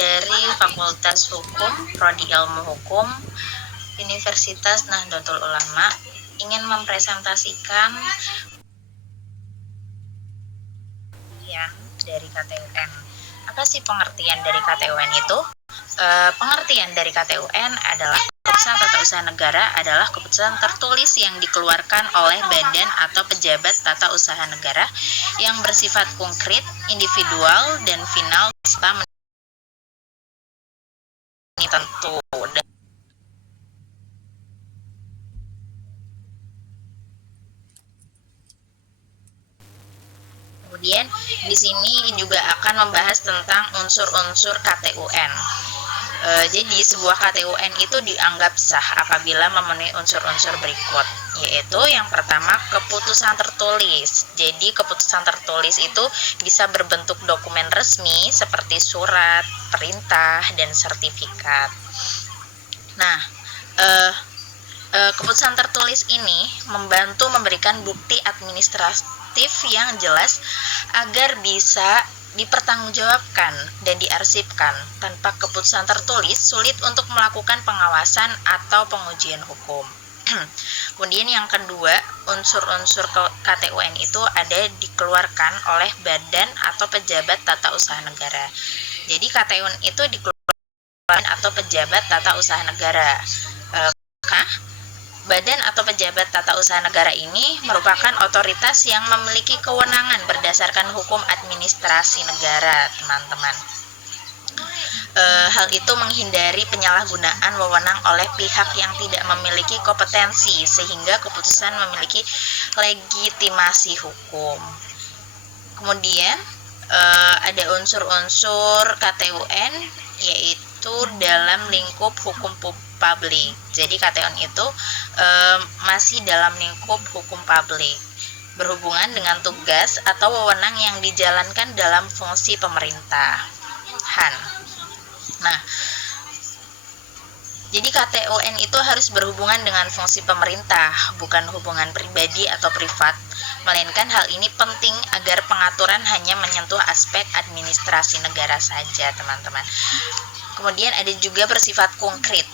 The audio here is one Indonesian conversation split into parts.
dari Fakultas Hukum, Prodi Ilmu Hukum, Universitas Nahdlatul Ulama, ingin mempresentasikan dari KTUN. Apa sih pengertian dari KTUN itu? Pengertian dari KTUN adalah keputusan tata usaha negara adalah keputusan tertulis yang dikeluarkan oleh badan atau pejabat tata usaha negara yang bersifat konkret, individual, dan final serta tentu. Kemudian di sini juga akan membahas tentang unsur-unsur KTUN. Jadi sebuah KTUN itu dianggap sah apabila memenuhi unsur-unsur berikut, yaitu yang pertama keputusan tertulis. Jadi keputusan tertulis itu bisa berbentuk dokumen resmi seperti surat, perintah, dan sertifikat. Nah, keputusan tertulis ini membantu memberikan bukti administratif yang jelas agar bisa dipertanggungjawabkan dan diarsipkan. Tanpa keputusan tertulis, sulit untuk melakukan pengawasan atau pengujian hukum. Kemudian yang kedua, unsur-unsur KTUN itu ada dikeluarkan oleh badan atau pejabat tata usaha negara. Jadi KTUN itu dikeluarkan atau pejabat tata usaha negara. Badan atau pejabat tata usaha negara ini merupakan otoritas yang memiliki kewenangan berdasarkan hukum administrasi negara, teman-teman. Hal itu menghindari penyalahgunaan wewenang oleh pihak yang tidak memiliki kompetensi sehingga keputusan memiliki legitimasi hukum. Kemudian ada unsur-unsur KTUN yaitu dalam lingkup hukum publik. Jadi KTUN itu masih dalam lingkup hukum publik, berhubungan dengan tugas atau wewenang yang dijalankan dalam fungsi pemerintahan. Nah, jadi KTUN itu harus berhubungan dengan fungsi pemerintah, bukan hubungan pribadi atau privat, melainkan hal ini penting agar pengaturan hanya menyentuh aspek administrasi negara saja, teman-teman. Kemudian ada juga bersifat konkret.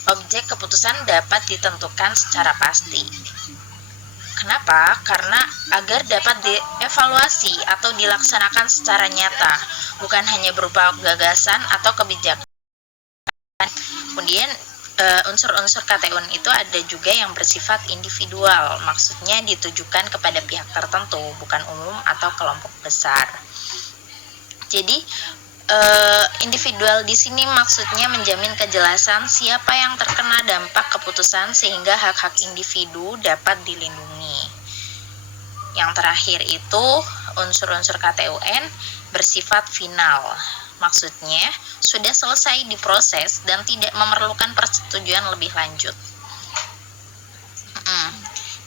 Objek keputusan dapat ditentukan secara pasti. Kenapa? Karena agar dapat dievaluasi atau dilaksanakan secara nyata, bukan hanya berupa gagasan atau kebijakan. Kemudian unsur-unsur KTUN itu ada juga yang bersifat individual, maksudnya ditujukan kepada pihak tertentu, bukan umum atau kelompok besar. Jadi individual di sini maksudnya menjamin kejelasan siapa yang terkena dampak keputusan sehingga hak-hak individu dapat dilindungi. Yang terakhir itu unsur-unsur KTUN bersifat final. Maksudnya sudah selesai diproses dan tidak memerlukan persetujuan lebih lanjut.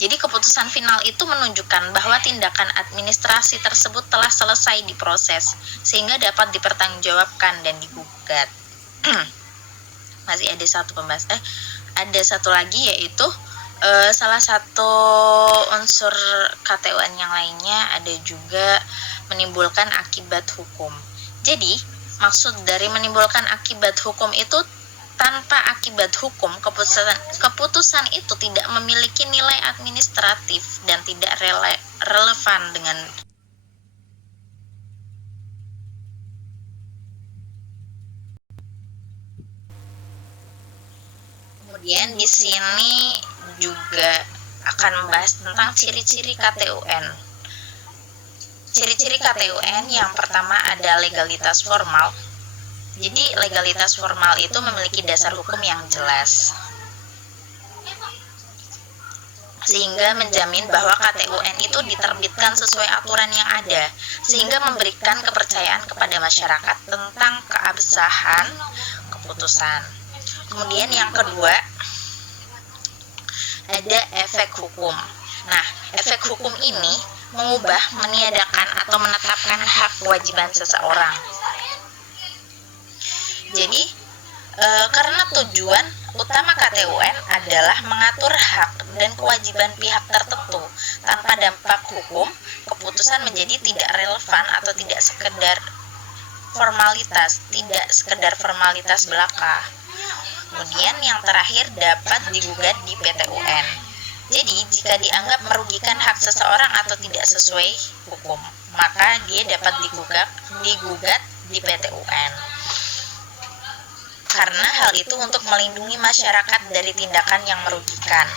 Jadi keputusan final itu menunjukkan bahwa tindakan administrasi tersebut telah selesai diproses sehingga dapat dipertanggungjawabkan dan digugat. Masih ada ada satu lagi yaitu salah satu unsur KTUN yang lainnya ada juga menimbulkan akibat hukum. Jadi maksud dari menimbulkan akibat hukum itu tanpa akibat hukum, keputusan itu tidak memiliki nilai administratif dan tidak relevan dengan Kemudian di sini juga akan membahas tentang ciri-ciri KTUN. Ciri-ciri KTUN yang pertama ada legalitas formal. Jadi legalitas formal itu memiliki dasar hukum yang jelas, sehingga menjamin bahwa KTUN itu diterbitkan sesuai aturan yang ada, sehingga memberikan kepercayaan kepada masyarakat tentang keabsahan keputusan. Kemudian yang kedua, ada efek hukum. Nah, efek hukum ini mengubah, meniadakan, atau menetapkan hak kewajiban seseorang. Jadi, karena tujuan utama KTUN adalah mengatur hak dan kewajiban pihak tertentu tanpa dampak hukum, keputusan menjadi tidak relevan atau tidak sekedar formalitas, tidak sekedar formalitas belaka. Kemudian yang terakhir dapat digugat di PT UN. Jadi jika dianggap merugikan hak seseorang atau tidak sesuai hukum, maka dia dapat digugat di PT UN. Karena hal itu untuk melindungi masyarakat dari tindakan yang merugikan,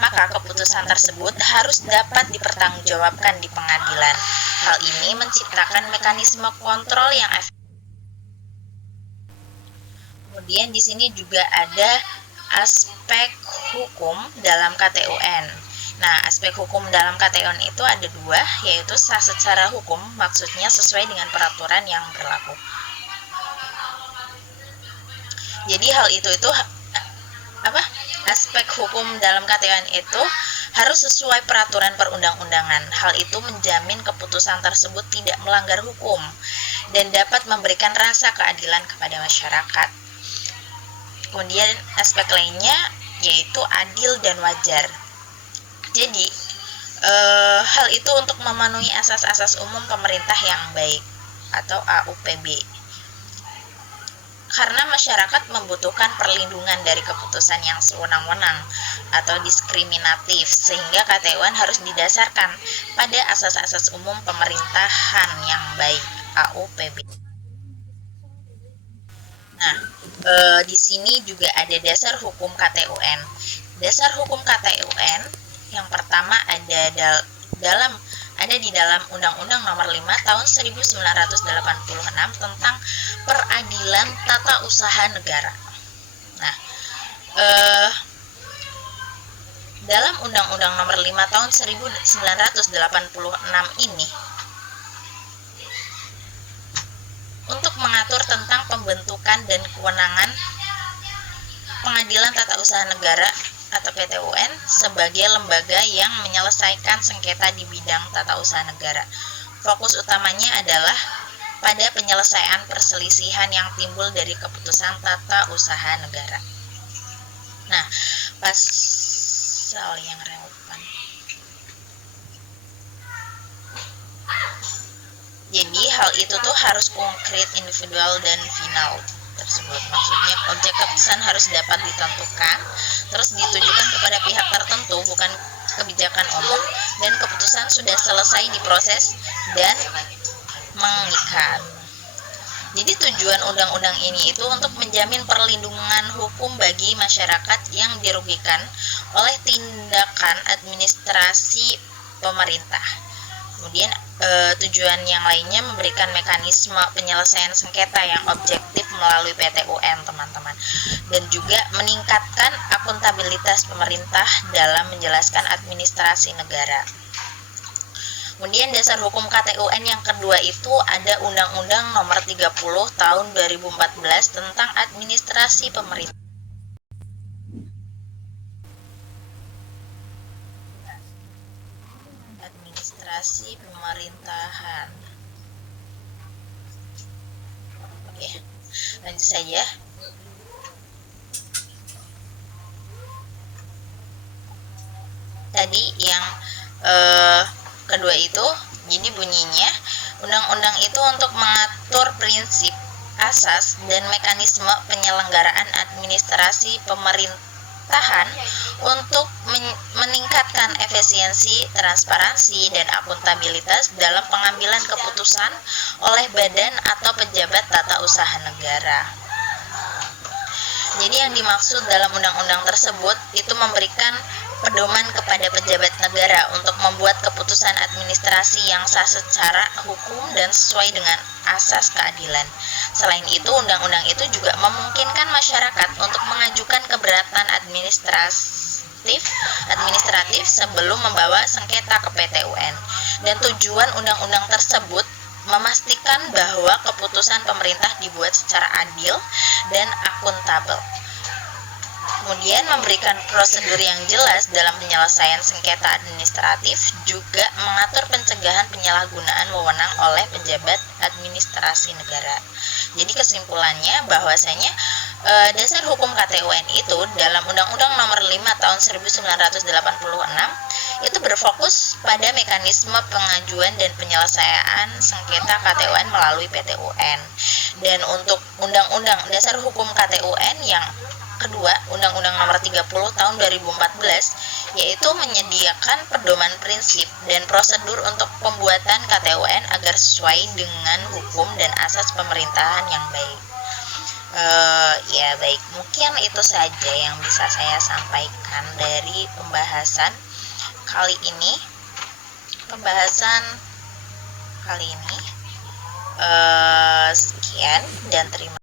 maka keputusan tersebut harus dapat dipertanggungjawabkan di pengadilan. Hal ini menciptakan mekanisme kontrol yang efektif. Kemudian di sini juga ada aspek hukum dalam KTUN. Nah, aspek hukum dalam KTUN itu ada dua, yaitu sah secara hukum, maksudnya sesuai dengan peraturan yang berlaku. Jadi hal itu aspek hukum dalam KTUN itu harus sesuai peraturan perundang-undangan. Hal itu menjamin keputusan tersebut tidak melanggar hukum dan dapat memberikan rasa keadilan kepada masyarakat. Kemudian aspek lainnya yaitu adil dan wajar. Jadi hal itu untuk memenuhi asas-asas umum pemerintah yang baik atau AUPB. Karena masyarakat membutuhkan perlindungan dari keputusan yang sewenang-wenang atau diskriminatif, sehingga KTUN harus didasarkan pada asas-asas umum pemerintahan yang baik AUPB. Nah, di sini juga ada dasar hukum KTUN. Dasar hukum KTUN yang pertama ada di dalam Undang-Undang Nomor 5 Tahun 1986 tentang Peradilan Tata Usaha Negara. Nah, dalam Undang-Undang Nomor 5 Tahun 1986 ini untuk mengatur tentang pembentukan dan kewenangan Pengadilan Tata Usaha Negara atau PTUN sebagai lembaga yang menyelesaikan sengketa di bidang tata usaha negara. Fokus utamanya adalah pada penyelesaian perselisihan yang timbul dari keputusan tata usaha negara. Nah, pasal yang relevan. Jadi hal itu tuh harus konkret, individual, dan final tersebut. Maksudnya objek keputusan harus dapat ditentukan, terus ditujukan kepada pihak tertentu, bukan kebijakan umum, dan keputusan sudah selesai diproses dan mengikat. Jadi tujuan undang-undang ini itu untuk menjamin perlindungan hukum bagi masyarakat yang dirugikan oleh tindakan administrasi pemerintah. Kemudian tujuan yang lainnya memberikan mekanisme penyelesaian sengketa yang objektif melalui PTUN, teman-teman, dan juga meningkatkan akuntabilitas pemerintah dalam menjelaskan administrasi negara. Kemudian dasar hukum KTUN yang kedua itu ada Undang-Undang Nomor 30 Tahun 2014 tentang administrasi pemerintah. Administrasi pemerintahan. Oke, lanjut saja. Tadi yang kedua itu, jadi bunyinya, undang-undang itu untuk mengatur prinsip, asas, dan mekanisme penyelenggaraan administrasi pemerintahan untuk meningkatkan efisiensi, transparansi, dan akuntabilitas dalam pengambilan keputusan oleh badan atau pejabat tata usaha negara. Jadi yang dimaksud dalam undang-undang tersebut itu memberikan pedoman kepada pejabat negara untuk membuat keputusan administrasi yang sah secara hukum dan sesuai dengan asas keadilan. Selain itu, undang-undang itu juga memungkinkan masyarakat untuk mengajukan keberatan administratif sebelum membawa sengketa ke PTUN. Dan tujuan undang-undang tersebut memastikan bahwa keputusan pemerintah dibuat secara adil dan akuntabel. Kemudian memberikan prosedur yang jelas dalam penyelesaian sengketa administratif, juga mengatur pencegahan penyalahgunaan wewenang oleh pejabat administrasi negara. Jadi kesimpulannya bahwasanya dasar hukum KTUN itu dalam Undang-Undang Nomor 5 Tahun 1986 itu berfokus pada mekanisme pengajuan dan penyelesaian sengketa KTUN melalui PT-UN. Dan untuk Undang-Undang Dasar Hukum KTUN yang kedua, Undang-Undang Nomor 30 Tahun 2014, yaitu menyediakan pedoman prinsip dan prosedur untuk pembuatan KTUN agar sesuai dengan hukum dan asas pemerintahan yang baik. Ya baik, mungkin itu saja yang bisa saya sampaikan dari pembahasan kali ini. Sekian dan terima kasih.